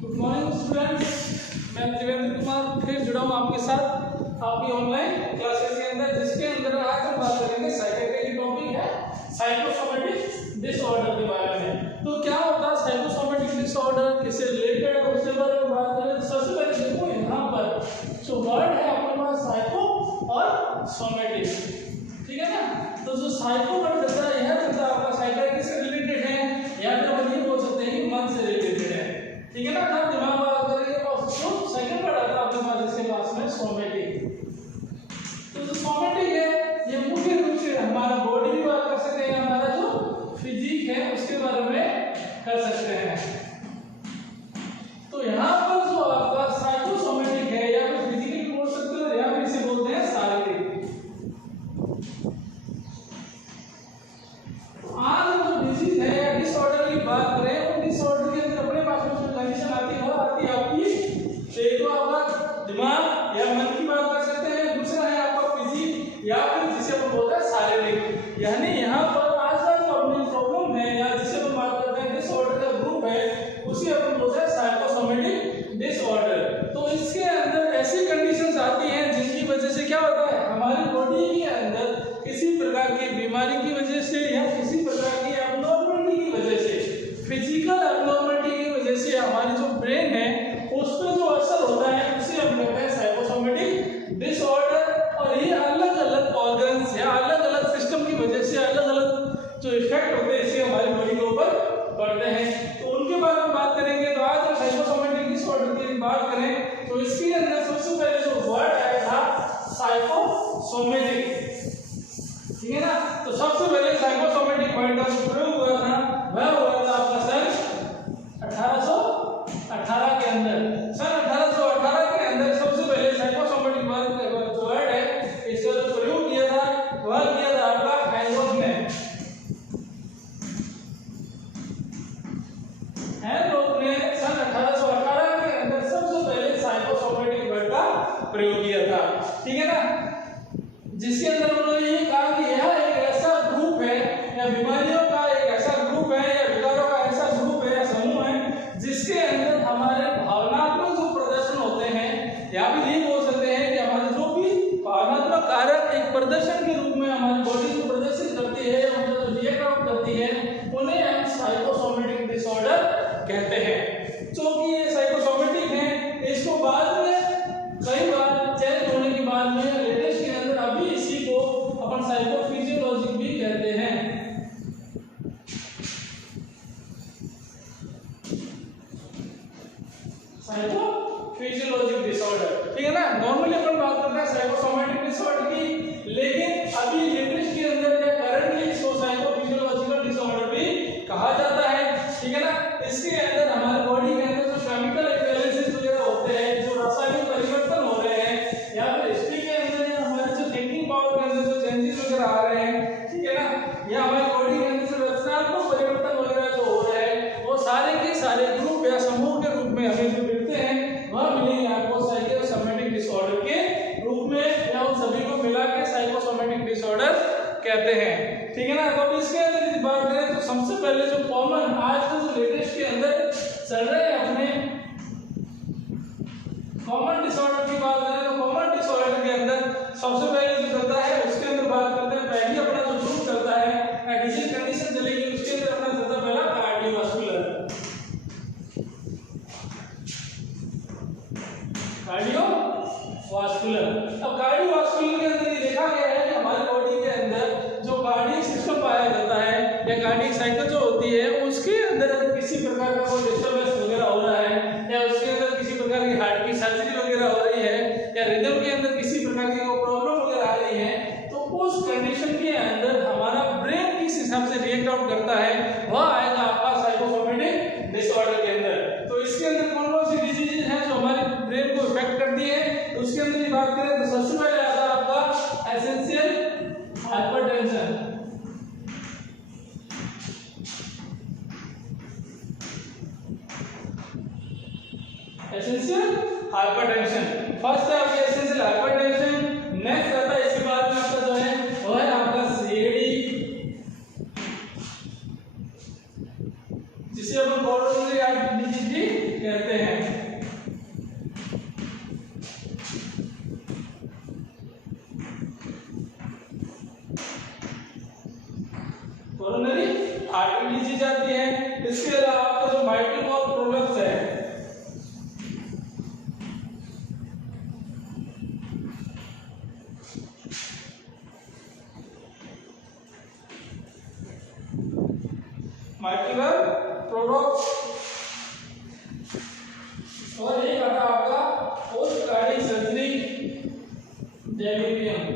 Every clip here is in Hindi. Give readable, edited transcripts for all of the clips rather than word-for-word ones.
गुड मॉर्निंग स्टूडेंट्स, मैं देवेंद्र कुमार फिर जुड़ा हूँ आपके साथ आपकी ऑनलाइन क्लासेस के अंदर, जिसके अंदर आज हम बात करेंगे साइकेट्री की टॉपिक है साइकोसोमेटिक डिसऑर्डर के बारे में। तो क्या होता है साइकोसोमेटिक डिसऑर्डर, किससे रिलेटेड है, उसके बारे में बात करें तो सबसे पहले देखो यहाँ पर जो वर्ड है अपने पास साइको और सोमेटिक, ठीक है ना। तो जो साइको वर्ड रहता है यह रहता है आपका साइकेट्री से रिलेटेड है, या फिर हम ये बोल सकते हैं कि मन से रिलेटेड है, ठीक है ना। तब दिमाग बात करेंगे और जो सेकंड वर्ड आता है आपके पास इसके पास में सोमेटिक। तो जो सोमेटिक है ये मुख्य रूप से हमारा बॉडी की बात कर सकते हैं, हमारा जो फिजिक है उसके बारे में कर सकते हैं। तो यहाँ पर जो आपका साइकोसोमेटिक है या फिर फिजिकल बोल सकते हो या फिर इसे बोलते हैं शारीरिक। आज हम जो डिजीज है या डिसऑर्डर की बात करें, उन डिसऑर्डर के अंदर अपने पास में जो कंडीशन आती है वो आती है आपकी एक तो आपका दिमाग या मन की बात कर सकते हैं, दूसरा है आपका फिजिक या फिर जिसे हम बोलते हैं शारीरिक। यानी यहाँ पर आज का जो अपनी प्रॉब्लम है या जिसे हम बात करते हैं डिसऑर्डर का ग्रुप है उसे अपन बोलते हैं साइकोसोमेटिक डिसऑर्डर। तो इसके अंदर ऐसी कंडीशंस आती हैं जिनकी वजह से क्या होता है हमारी बॉडी के अंदर किसी प्रकार की बीमारी की वजह से या किसी प्रकार की एब्नॉर्मलिटी की वजह से, फिजिकल एब्नॉर्मलिटी की वजह से हमारी जो ब्रेन है उस पर जो असर होता है उसे हम कहते हैं साइकोसोमेटिक डिसऑर्डर। और ये अलग अलग ऑर्गन्स या अलग अलग सिस्टम की वजह से अलग अलग जो इफेक्ट होते हैं इसे हमारी बॉडी के ऊपर पड़ते हैं, तो उनके बारे में बात करेंगे। तो आज हम साइकोसोमेटिक डिसऑर्डर की बात करें तो इसके अंदर सबसे पहले जो वर्ड आया था साइकोसोमेटिक, ठीक है ना। तो सबसे पहले साइकोसोमेटिक वर्ड का जो प्रयोग हुआ था वह हुआ था आपका सन 1818 के अंदर। सन 1818 के अंदर सबसे पहले साइकोसोमेटिक वर्ड जो वर्ड है इसका जो प्रयोग किया था वह किया था आपका हैनरॉक ने। हैनरॉक ने सन 1818 के अंदर सबसे पहले साइकोसोमेटिक वर्ड का प्रयोग किया था, ठीक है ना। जिसके अंदर उन्होंने ये कहा कि यह एक ऐसा ग्रुप है या बीमारियों का एक ऐसा ग्रुप है या विकारों का ऐसा ग्रुप है या समूह है जिसके अंदर हमारे भावनात्मक जो प्रदर्शन होते हैं या फिर ये बोल सकते हैं कि हमारे जो भी भावनात्मक कारक एक प्रदर्शन के रूप में हमारी बॉडी को प्रदर्शित करती है, मतलब रिएक्ट आउट करती है, उन्हें हम साइकोसोमेटिक डिसऑर्डर कहते हैं। क्योंकि ये साइकोसोमेटिक है, इसको बाद में कई बार चेंज होने के बाद में लेटेस्ट के अंदर अभी इसी को अपन साइकोफिजियोलॉजिक भी कहते हैं। साइकोफिजियोलॉजिक डिसऑर्डर, ठीक है ना। नॉर्मली अपन बात करते हैं साइकोसोमेटिक डिसऑर्डर की, लेकिन अभी लेटेस्ट के अंदर या करंटली इसको साइकोफिजियोलॉजिकल डिसऑर्डर भी कहा जाता है, ठीक है ना। इसके अंदर हमारे बॉडी के अंदर जो केमिकल इम्बैलेंसेस वगैरह होते हैं, जो रासायनिक परिवर्तन हो रहे हैं या फिर हिस्ट्री के अंदर या हमारे जो थिंकिंग पावर के अंदर जो चेंजेस वगैरह आ रहे हैं, ठीक है ना, या हमारी बॉडी के अंदर जो रचनात्मक परिवर्तन वगैरह जो हो रहे हैं वो सारे के सारे ग्रुप या समूह के रूप में हमें जो मिलते हैं वह मिलेंगे आपको साइकोसोमेटिक डिसऑर्डर के रूप में, या उन सभी को मिला के साइकोसोमेटिक डिसऑर्डर कहते हैं, ठीक है ना। तो इसके अंदर यदि बात करें तो सबसे पहले जो कॉमन आज के जो लेटेस्ट के अंदर चल रहे हैं अपने कॉमन डिसऑर्डर की बात करें तो कॉमन डिसऑर्डर के अंदर सबसे पहले जो चलता है उसके अंदर बात करते हैं। पहले अपना जो ग्रुप चलता है डिजीज कंडीशन चलेगी, उसके अंदर अपना चलता पहला कार्डियोवास्कुलर। अब कार्डियोवास्कुलर के अंदर ये देखा गया है कि हमारी बॉडी के अंदर जो कार्डियक सिस्टम पाया जाता है या कार्डियक साइकिल जो होती है उसके अंदर अगर किसी प्रकार का कोई डिस्टर्बेंस वगैरह हो रहा है या उसके अंदर किसी प्रकार की हार्ट की सर्जरी वगैरह हो रही है या रिदम के अंदर किसी प्रकार की कोई प्रॉब्लम वगैरह आ रही है, तो उस कंडीशन के अंदर हमारा ब्रेन किस हिसाब से रिएक्ट आउट करता है वह आएगा आपका साइकोसोमेटिक डिसऑर्डर के अंदर। तो इसके अंदर कौन कौन सी डिजीजेज हैं जो हमारे ब्रेन को इफेक्ट करती है, उसके अंदर बात करें तो सबसे पहले आता है आपका essential hypertension. Essential hypertension first है आपकी एसेंशियल हाइपरटेंशन। नेक्स्ट आता है इसके बाद में आपका हार्ट की डिजीज आती है। इसके अलावा आपका जो माइट्रिक और प्रोलप्स है, माइट्रिकल प्रोलप्स, और एक आता आपका पोस्ट कार्डिक सर्जरी डेलिरियम।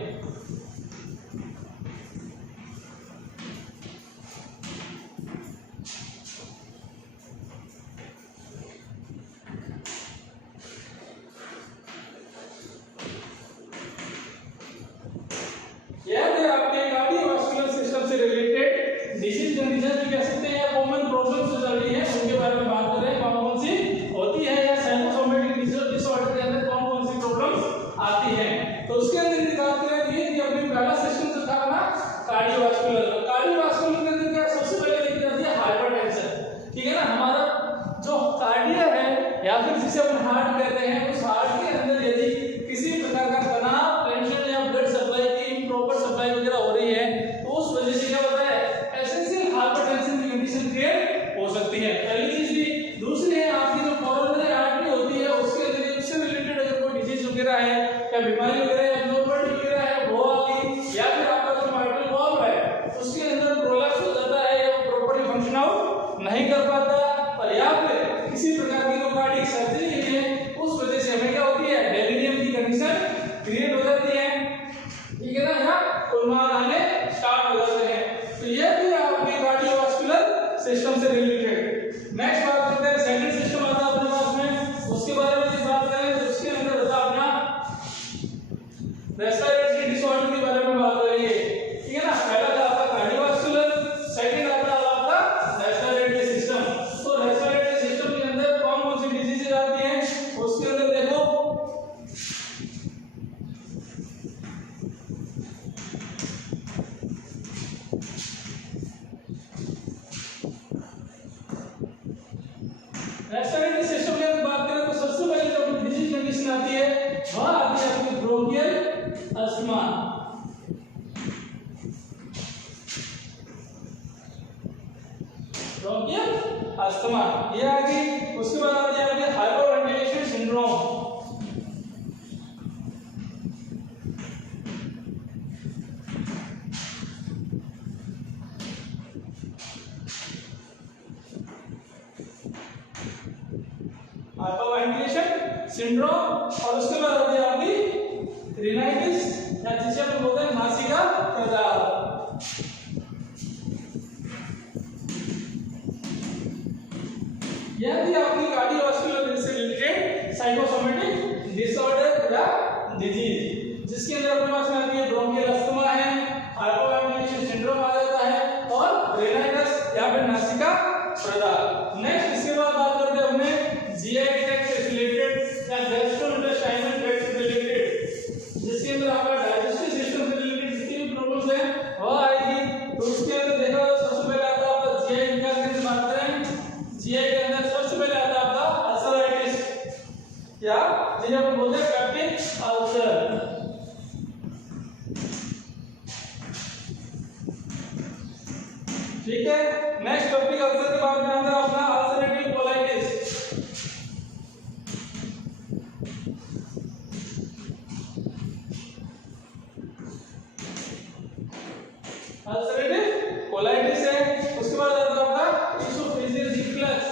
यह थे आपके कार्डियोवास्कुलर सिस्टम से रिलेटेड डिजीज कंडीशन भी कह सकते हैं, कॉमन प्रॉब्लम्स जो चल रही है उनके बारे में बात करें, कौन कौन सी होती है या साइकोसोमेटिक डिसऑर्डर के अंदर कौन कौन सी प्रॉब्लम्स आती हैं। तो उसके अंदर की बात करें तो ये अपनी पहला सिस्टम जो था ना कार्डियोवास्कुलर, कार्डियोवास्कुलर के अंदर क्या सबसे पहले लिखी जाती है हाइपरटेंशन। ठीक है ना, हमारा जो कार्डिया है या फिर जिसे अपन हार्ट कहते हैं, उस हार्ट के अंदर यदि किसी प्रकार का तनाव, टेंशन या ब्लड सप्लाई की इम्प्रॉपर सप्लाई वगैरह हो रही है तो उस वजह से क्या होता है, एसेंशियल हाइपरटेंशन की कंडीशन क्रिएट हो सकती है। पहली चीज भी। दूसरी है आपकी जो कोरोनरी आर्टरी होती है उसके अंदर उससे रिलेटेड अगर कोई डिजीज वगैरह है या बीमारी वगैरह या एब्नॉर्मलिटी वगैरह है वो आ गई, या फिर आपका जो माइट्रिक वाल्व है उसके अंदर प्रोलैप्स हो जाता है या प्रॉपर्ली फंक्शन आउट नहीं कर पाता, और या फिर किसी प्रकार की जो कार्डियक सर्जरी है उस वजह से हमें क्या होती है, डेलिरियम की कंडीशन क्रिएट हो जाती है। ठीक है ना, यहाँ उन्माद आने स्टार्ट हो जाते हैं। तो ये भी आपके कार्डियोवास्कुलर सिस्टम से रिलेटेड। नेक्स्ट बात करते हैं सेकंड सिस्टम आता है अपने पास में, उसके बारे में बात करें तो उसके अंदर होता है अपना रेस्पिरेटरी डिसऑर्डर के बारे में बात करेंगे। ठीक है ना, पहला था आपका कार्डियोवास्कुलर, सेकंड आता है आपका रेस्पिरेटरी सिस्टम। तो रेस्पिरेटरी सिस्टम के अंदर कौन कौन सी डिजीजेस आती हैं उसके अंदर देखो, रेस्पिरेटरी सिस्टम की अगर बात करें तो सबसे पहले जो डिजीज कंडीशन आती है वह आती है आपकी ब्रोंकियल अस्थमा। ब्रोंकियल अस्थमा ये आ गई। उसके बाद आती है आपकी हाइपरवेंटिलेशन सिंड्रोम। हाइपरवेंटिलेशन सिंड्रोम, और उसके बाद आती है आपकी रिनाइटिस या जिसे हम बोलते हैं नासिका प्रदाह। यह भी आपकी कार्डियोवास्कुलर से रिलेटेड साइकोसोमेटिक डिसऑर्डर या डिजीज, जिसके अंदर अपने पास में आती है ब्रोंकियल अस्थमा है, हाइपरवेंटिलेशन सिंड्रोम आ जाता है, और रिनाइटिस या फिर नासिका प्रदाह। नेक्स्ट इसके बाद बात करते हैं हमने जीआई ट्रैक्ट से रिलेटेड या गैस्ट्रोइंटेस्टाइनल ट्रैक्ट से रिलेटेड, जिसके अंदर आपका डाइजेस्टिव सिस्टम से रिलेटेड जितनी भी प्रॉब्लम्स है वह आएगी। तो उसके अंदर देखा तो सबसे पहले आता है आपका जीआई का अंदर बात करें, जीआई के अंदर सबसे पहले आता है आपका अल्सराइटिस या जिसे हम बोलते हैं पेप्टिक अल्सर। ठीक है, नेक्स्ट पेप्टिक अल्सर के बाद में आता है अपना अल्सरेटिव कोलाइटिस। अल्सरेटिव कोलाइटिस है। उसके बाद आता है आपका इसोफेजियल रिफ्लक्स।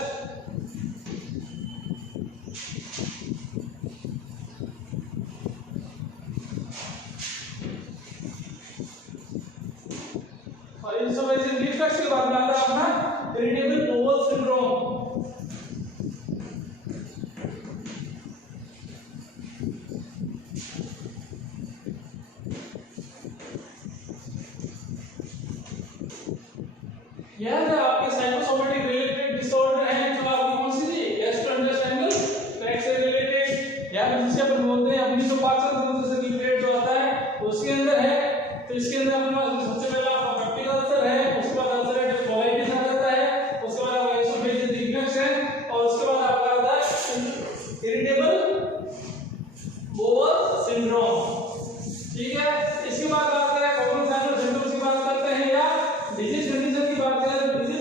और इसोफेजियल रिफ्लक्स के बाद में आता है अपना इरिटेबल बोवल सिंड्रोम। यह है आपके साइकोसोमेटिक रिलेटेड डिसऑर्डर है जो आपकी कौन सी थी, गैस्ट्रोइंटेस्टाइनल ट्रैक्ट से रिलेटेड या जिसे अपन बोलते हैं अपनी जो पाचन तंत्र से रिलेटेड जो आता है उसके अंदर है। तो इसके अंदर अपने पास सबसे पहला आपका पेप्टिक अल्सर है, उसके बाद अल्सरेटिव कोलाइटिस आ जाता है, उसके बाद आपका इसोफेजियल रिफ्लक्स है, और उसके बाद आपका आता है इरिटेबल बोवल सिंड्रोम। ठीक है, इसके बाद बात करें कॉमन साइनल सिम्टम्स की बात करते हैं या डिजीज कंडीशन की बात करें तो डिजीज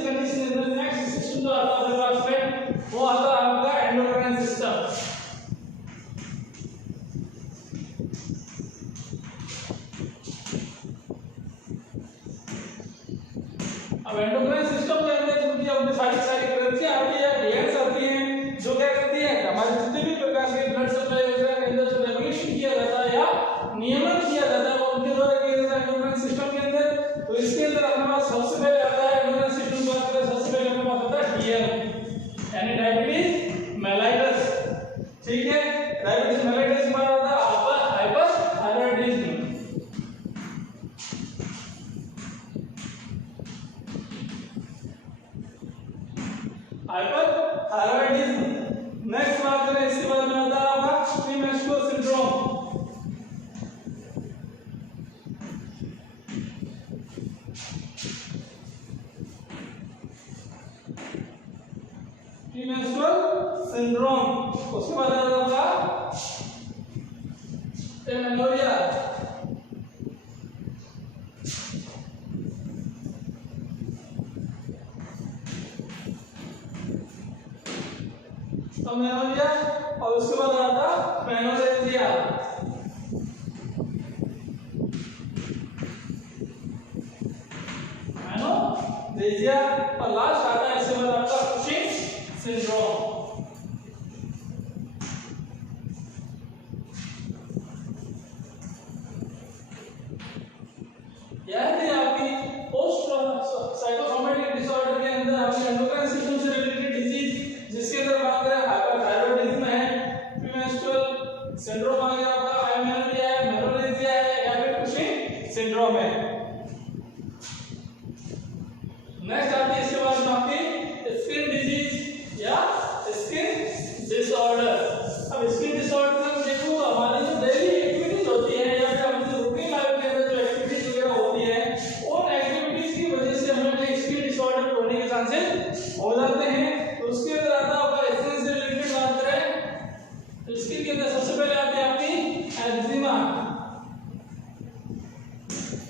अब एंडोक्राइन सिस्टम के अंदर जिनकी अपनी सारी ग्रंथियां आती है, ग्लैंड्स आती हैं, जो क्या करती है हमारे जितने भी प्रकार के ब्लड सप्लाई वगैरह के अंदर जो रेगुलेशन किया जाता है या नियमन किया जाता है वो उनके द्वारा किया जाता है एंडोक्राइन सिस्टम के अंदर। तो इसके अंदर अपने पास सबसे पहले आता है एंडोक्राइन सिस्टम की बात करें सबसे पहले अपने पास आता है डीएल यानी डायबिटीज मेलाइटस। ठीक है, डायबिटीज मेलाइटस के बाद आता है हाइपरथायरॉयडिज्म। हाइपरथायरॉयडिज्म नेक्स्ट बात करें इसके बाद में आता है आपका प्रीमेंस्ट्रुअल सिंड्रोम। प्रीमेंस्ट्रुअल सिंड्रोम उसके बाद आता है एमेनोरिया। एमेनोरिया और उसके बाद आता है मेनोरेजिया। मेनोरेजिया और लास्ट आता है इसके बाद आपका कुशिंग सिंड्रोम। यह थी आपकी पोस्ट साइकोसोमेटिक डिसऑर्डर के अंदर आपकी एंडोक्राइन सिस्टम से रिलेटेड डिजीज, जिसके अंदर बात करें हाइपरथायरॉयडिज्म है, प्रीमेंस्ट्रुअल सिंड्रोम आ गया आपका, एमेनोरिया है, मेनोरेजिया है या फिर कुशिंग सिंड्रोम है। नेक्स्ट आती है इसके बाद में आपकी स्किन डिजीज या स्किन डिसऑर्डर। अब स्किन डिसऑर्डर में देखो हमारी जो डेली एक्टिविटीज होती है या फिर हमारी जो रूटीन लाइफ के अंदर जो एक्टिविटीज वगैरह होती है उन एक्टिविटीज की वजह से हमें स्किन डिसऑर्डर होने के चांसेस हो जाते हैं। तो उसके अंदर आता है स्किन से रिलेटेड बात करें तो स्किन के अंदर सबसे पहले आती है आपकी एक्जिमा।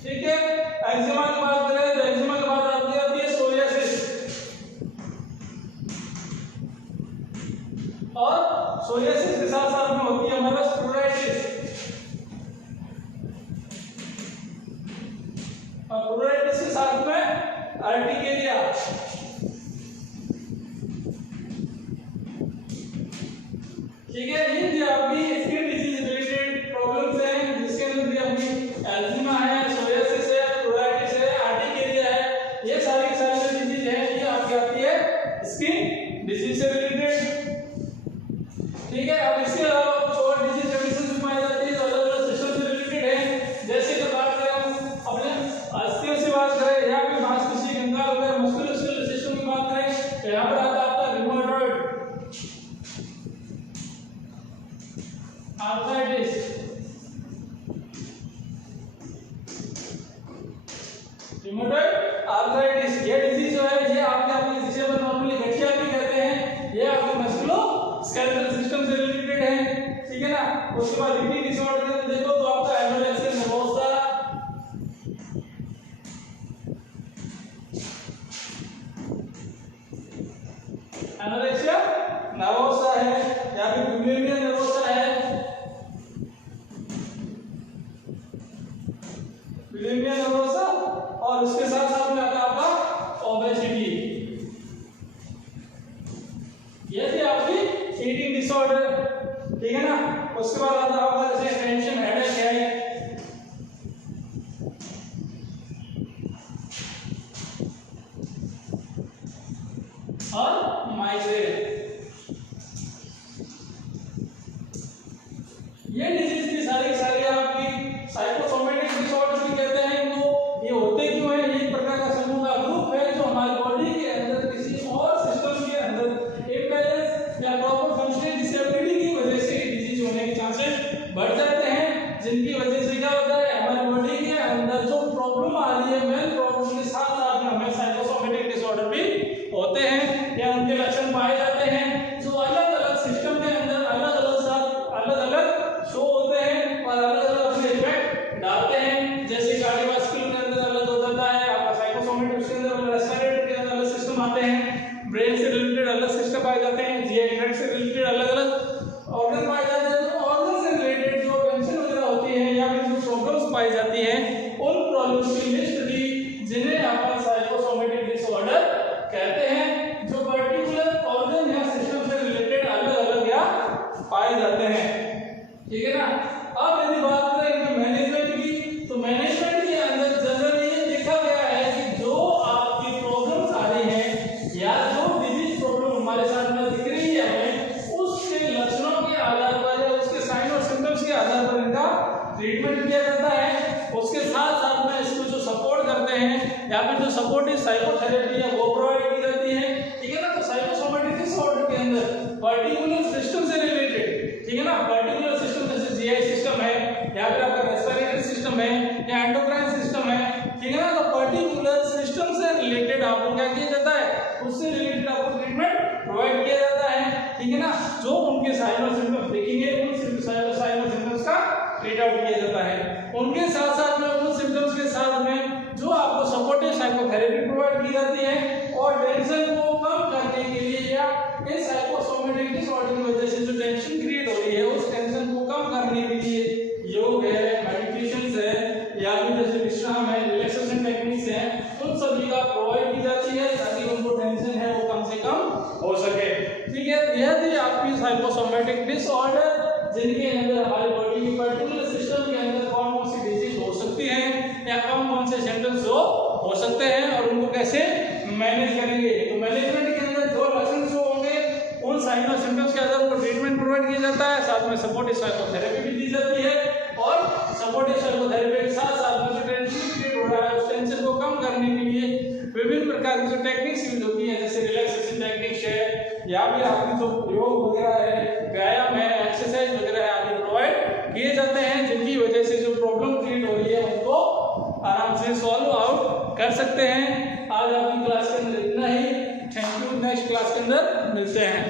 ठीक है, एक्जिमा की बात करें तो एक्जिमा के बाद आती है सोरियासिस और सोरियासिस के साथ साथ में होती है हमारा प्सोरियासिस। और प्सोरियासिस के साथ में अर्टिकेरिया। ठीक है, ये भी आपकी स्किन डिजीज रिलेटेड प्रॉब्लम्स हैं जिसके अंदर भी आपकी एक्जिमा है, सोरियासिस है, प्सोरियासिस है, अर्टिकेरिया है, ये सारी की सारी जो डिजीज है ये आपकी आती है स्किन डिजीज से रिलेटेड। ठीक है, अब इसके अलावा कुछ और डिजीज कंडीशन भी पाई जाती है जो अलग अलग सिस्टम से रिलेटेड है। जैसे कि बात करें हम अपने अस्थियों से बात करें या फिर मांसपेशी कंकाल वगैरह मस्कुलर सिस्टम की बात करें तो यहाँ पर आता है आपका रिमोटॉइड आर्थराइटिस। रिमोटॉइड आर्थराइटिस ये डिजीज जो है ये आपके जिसे हम नॉर्मली गठिया भी कहते हैं, ये आपके मस्कुलोस्केलेटल सिस्टम से रिलेटेड है। ठीक है ना, उसके बाद रीडिंग डिसऑर्डर के अंदर देखो तो आपका एनोरेक्सिया नर्वोसा, एनोरेक्सिया नर्वोसा है या फिर बुलिमिया नर्वोसा है, बुलिमिया नर्वोसा और उसके साथ साथ में आता है आपका ओबेसिटी। ये थी आपकी ईटिंग डिसऑर्डर। ठीक है ना, उसके बाद आता है आपका जैसे टेंशन, हेडेक है, और माइग्रेन। ये डिजीज की सारी आपकी साइकोसोमेटिक डिसऑर्डर भी कहते हैं इनको। ये होते क्यों है? ये एक प्रकार का समूह का ग्रुप है जो हमारी बॉडी के अंदर किसी और सिस्टम के अंदर इम्बैलेंस या प्रॉपर फंक्शनिंग डिसेबिलिटी की वजह से डिजीज होने के चांसेस बढ़ जाते हैं, जिनकी वजह से क्या होता है हमारी बॉडी के अंदर जो प्रॉब्लम आ रही है मेन प्रॉब्लम के साथ साथ में हमें साइकोसोमेटिक डिसऑर्डर भी होते हैं या उनके लक्षण पाए जाते हैं जो अलग अलग सिस्टम के अंदर अलग अलग शो होते हैं और अलग अलग अपने इफेक्ट डालते हैं। जैसे कार्डियोवास्कुलर के अंदर अलग हो जाता है, आपका साइकोसोमेटिक के अंदर रेस्पिरेटरी के अंदर अलग सिस्टम आते हैं, ब्रेन से रिलेटेड अलग सिस्टम पाए जाते हैं, जीआई ट्रैक्ट से रिलेटेड अलग अलग ऑर्गन पाए जाते हैं। तो ऑर्गन से रिलेटेड जो टेंशन वगैरह होती है या फिर जो प्रॉब्लम्स पाई जाती हैं उन प्रॉब्लम्स की लिस्ट दी जिन्हें अपन साइकोसोमेटिक यहाँ पे जो सपोर्टिव साइकोथेरेपी है वो प्रोवाइड की जाती है, ठीक है ना। तो साइकोसोमेटिक डिसऑर्डर के अंदर पर्टिकुलर सिस्टम से रिलेटेड, ठीक है ना, पर्टिकुलर सिस्टम जैसे जीआई सिस्टम है या फिर आपका रेस्पिरेटरी सिस्टम है या एंडोक्राइन सिस्टम है, ठीक है ना। तो पर्टिकुलर सिस्टम से रिलेटेड आपको क्या किया जाता है, उससे रिलेटेड आपको ट्रीटमेंट प्रोवाइड किया जाता है, ठीक है ना। जो उनके साइन और सिम्टम्स देखेंगे उन साइन और सिम्टम्स का ट्रीट आउट किया जाता है। उनके साथ साथ में उन सिम्टम्स के साथ में जो आपको सपोर्टिव साइकोथेरेपी प्रोवाइड की जाती है और टेंशन को कम करने के लिए या इस साइकोसोमेटिक डिसऑर्डर की वजह से जो टेंशन क्रिएट हो रही है उस टेंशन को कम करने के लिए योग है, मेडिटेशन है या फिर जैसे विश्राम है, रिलैक्सेशन टेक्निक्स है, उन सभी का प्रोवाइड की जाती है ताकि उनको टेंशन है वो कम से कम हो सके, ठीक है। यह थी आपकी साइकोसोमेटिक डिसऑर्डर जिनके अंदर हमारी बॉडी की पर्टिकुलर सिस्टम के अंदर कौन कौन सी डिजीज हो सकती है या कौन कौन से सिम्टम्स हो सकते हैं और उनको कैसे मैनेज करेंगे। तो मैनेजमेंट के अंदर जो लक्षण जो होंगे उन साइन और सिम्टम्स के आधार पर ट्रीटमेंट प्रोवाइड किया जाता है, साथ में सपोर्टिव साइकोथेरेपी भी दी जाती है और सपोर्टिव साइकोथेरेपी के साथ साथ में जो टेंशन क्रिएट हो रहा है उस टेंशन को कम करने के लिए विभिन्न प्रकार की जो टेक्निक्स यूज होती है जैसे रिलैक्सेशन टेक्निक्स है या फिर आपकी जो योग वगैरह है, व्यायाम है, एक्सरसाइज वगैरह है आदि प्रोवाइड किए जाते हैं जिनकी वजह से जो प्रॉब्लम क्रिएट हो रही है उनको आराम से सॉल्व आउट कर सकते हैं। आज आपकी क्लास के अंदर इतना ही। Thank you. नेक्स्ट क्लास के अंदर मिलते हैं।